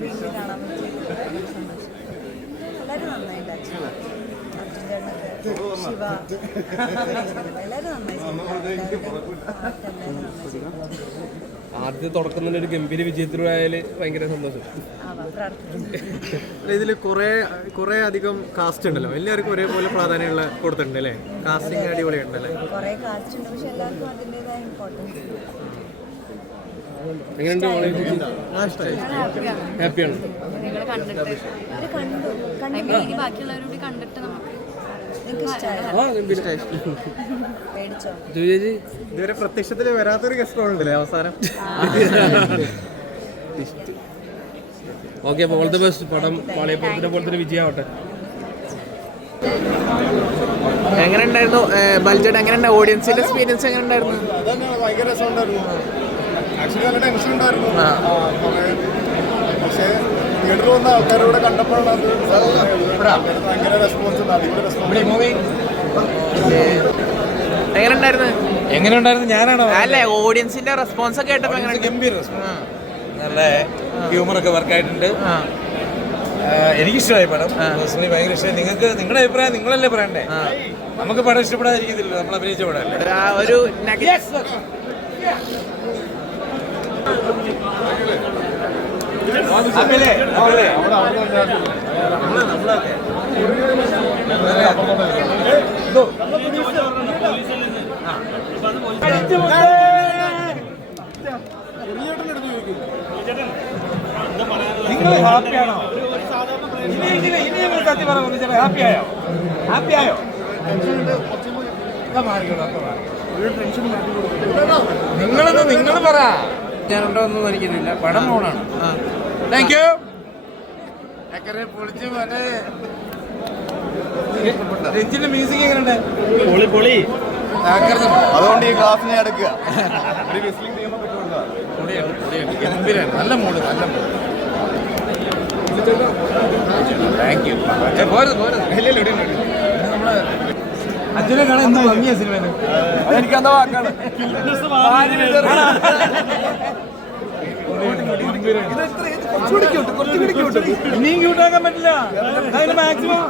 വീട്ടിൽ കാണാൻ പറ്റി. എല്ലാവരും നന്നായിട്ട് ആക്ച്വലി അർജുൻ ചേട്ടനൊക്കെ ശിവ എല്ലാവരും നന്നായി ആദ്യം തുടക്കുന്ന ഒരു ഗംഭീര വിജയത്തിലായാൽ ഭയങ്കര സന്തോഷം. ഇതിൽ കുറെ അധികം കാസ്റ്റ് ഉണ്ടല്ലോ, എല്ലാവർക്കും ഒരേപോലെ പ്രാധാന്യമുള്ള കൊടുത്തിട്ടുണ്ട് അല്ലേ? കാസ്റ്റിംഗ് അടിപൊളി ഉണ്ടല്ലേ? കുറെ കാസ്റ്റ് ഉണ്ട്, പക്ഷെ എല്ലാവർക്കും അതിൻ്റെതായ ഇമ്പോർട്ടൻസ്. എങ്ങനെയുണ്ട്? ഹാപ്പിയാണ്. ബാക്കിയുള്ളവരോട് കണ്ടിട്ട് നമുക്ക് ഇതുവരെ പ്രത്യക്ഷത്തിൽ വരാത്തൊരു ഗസ്റ്റ് റോൾ ഉണ്ടല്ലേ അവസാനം? Okay, all the best. പടം പാളിയപ്പുറത്തിനെ പോലെ തന്നെ വിജയമാവട്ടെ. എങ്ങനെ ഉണ്ടായിരുന്നു ബഡ്ജറ്റ്? എങ്ങനെ ഓഡിയൻസിന്റെ എക്സ്പീരിയൻസ് എങ്ങനെ ഉണ്ടായിരുന്നു? ഭയങ്കര രസമുണ്ടായിരുന്നു. ആക്ച്വലി നല്ല ടെൻഷൻ ഉണ്ടായിരുന്നു. പക്ഷേ തിയേറ്ററിൽ വന്ന ആൾക്കാരോട് കണ്ടപ്പോഴാണ് അത് ഭയങ്കര റെസ്പോൺസ്, അടിപൊളി റെസ്പോൺസ്. എങ്ങനെ ഉണ്ടായിരുന്നു? ഞാനാണോ? അല്ലേ, ഓഡിയൻസിന്റെ റെസ്പോൺസ് ഒക്കെ കേട്ടപ്പോൾ ഗംഭീര റെസ്പോൺസ്, നല്ല ഹ്യൂമറൊക്കെ വർക്കായിട്ടുണ്ട്. എനിക്കിഷ്ടമായി പടം, പേഴ്സണലി ഭയങ്കര ഇഷ്ടമായി. നിങ്ങൾക്ക് നിങ്ങളുടെ അഭിപ്രായം നിങ്ങളല്ലേ പറയണ്ടേ? നമുക്ക് പടം ഇഷ്ടപ്പെടാതിരിക്കത്തില്ല, നമ്മൾ അഭിനയിച്ച പടമല്ലേ. ഒരു നിങ്ങൾ ഹാപ്പിയാണോ? സത്യം പറഞ്ഞു, ഹാപ്പിയായോ? നിങ്ങൾ പറ. ഞാനുണ്ടോ ഒന്നും എനിക്കില്ല, പടം ഓണാണ്. Thank you. പൊളിച്ച് പോലെ രഞ്ജിന്റെ മ്യൂസിക് എങ്ങനെയുണ്ട്? പൊളി. അതുകൊണ്ട് ഈ ക്ലാസ്സിനെ എടുക്കുക. നല്ല മൂഡ്. Thank you. നമ്മള് അച്ഛനെ കാണാൻ എന്ത് ഭംഗിയാ സിനിമ. അതെനിക്കെന്താ വാക്കാണ്. ഇനിയും ക്യൂട്ടാക്കാൻ പറ്റില്ല, അതിന് മാക്സിമം.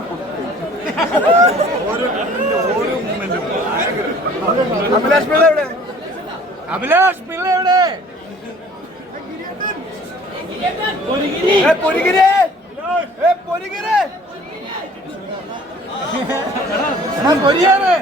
അഭിലാഷ് പിള്ള എവിടെ? പൊരിയാണ്.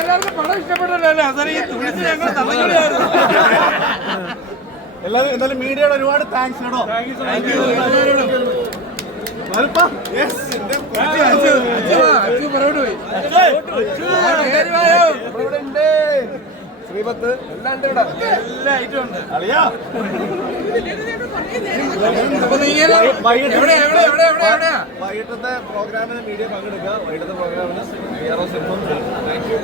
എല്ലാവർക്കും പടം ഇഷ്ടപ്പെട്ടല്ലോ. എല്ലാവരും എന്തായാലും മീഡിയയുടെ ഒരുപാട് താങ്ക്സ് കേട്ടോ. ശ്രീപത്ത് എല്ലാം ഉണ്ട് ഇവിടെ, എല്ലാ ഐറ്റം ഉണ്ട്. അറിയാ വൈകിട്ടത്തെ പ്രോഗ്രാമിന് മീഡിയ പങ്കെടുക്കുക. വൈകിട്ടത്തെ പ്രോഗ്രാമിന് താങ്ക് യു.